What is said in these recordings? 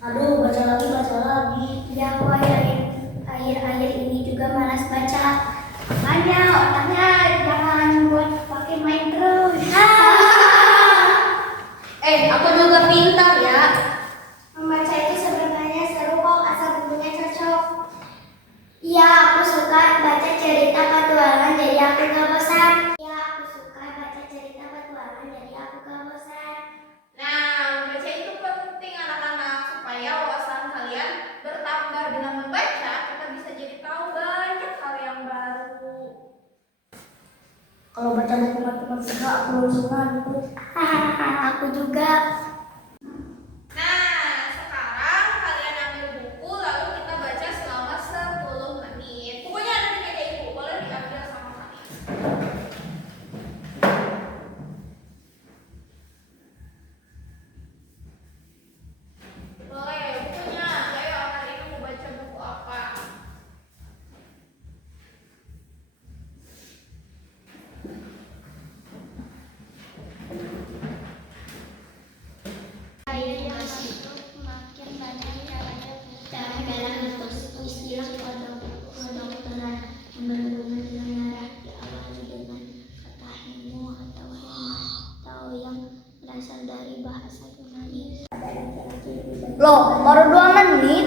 Aduh, baca lagi. Ya, aku akhir-akhir ini juga malas baca. Makanya otaknya jangan buat pakai main terus. Aku juga pintar ya. Membaca itu sebenarnya seru kok, asal bukunya cocok. Iya, aku suka baca cerita petualangan jadi aku gak bosan. Nah, membaca itu penting anak-anak supaya wawasan kalian bertambah. Dengan membaca, kita bisa jadi tahu banyak hal yang baru. Kalau baca buku matematika aku langsung ngantuk. Aku juga. Nah, sekarang kalian ambil buku lalu kita baca selama 10 menit. Bukunya ada di meja ibu, boleh diambil sama kalian. Boleh, bukunya. Ayo, hari ini mau baca buku apa? Makin banyak cara dalam istilah kedokteran yang berhubungan dengan darah diawali dengan kata hemo atau yang berasal dari bahasa Yunani. Loh, baru 2 menit.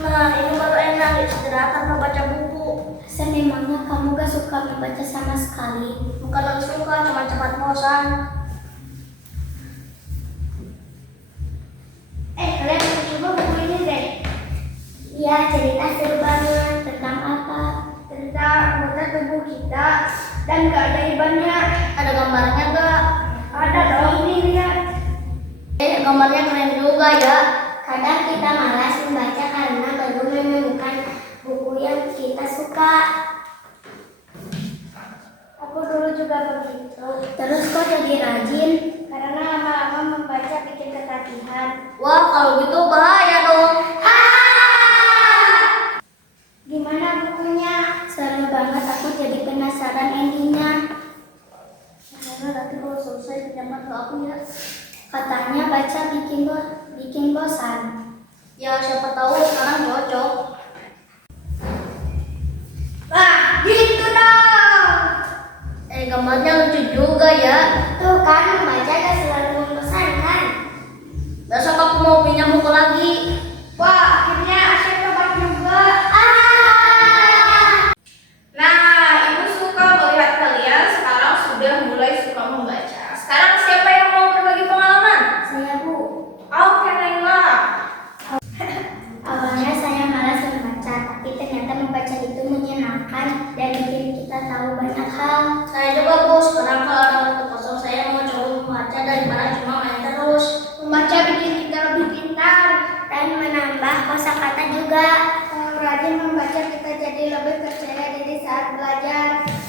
Nah, ini baru enak istirahat tanpa baca buku. Memangnya kamu gak suka membaca sama sekali? Bukan gak suka, cuma cepat bosan. Kalian bisa coba buku ini deh. Iya, cerita seru banget. Tentang apa? Tentang anggota tubuh kita dan keajaibannya. Ada gambarnya nggak? Ada dong, ini lihat. Gambarnya keren juga ya. Kadang kita malas membaca karena baru menemukan buku yang kita suka. Aku dulu juga begitu. Terus kok jadi rajin? Karena lama-lama membaca bikin ketagihan. Wah, kalau gitu bahaya dong. Gimana bukunya? Seru banget, aku jadi penasaran endingnya. Karena nanti kalau selesai pinjaman ke aku ya. Katanya baca bikin bosan. Ya siapa tahu sekarang cocok. Wah, gitu dong. Gambarnya lucu juga ya. Tuh kan, membaca gak selalu membosankan. Besok aku mau pinjam buku lagi. Wah, akhirnya Asya coba juga. Nah, ibu suka melihat kalian sekarang sudah mulai suka membaca. Sekarang siapa yang mau berbagi pengalaman? Saya, Bu. Oke, Naila. Awalnya saya malas membaca, tapi ternyata Kadang kalau ada waktu kosong saya mau coba membaca daripada cuma main terus. Membaca bikin kita lebih pintar dan menambah kosakata juga. Kalau rajin membaca kita jadi lebih percaya diri saat belajar.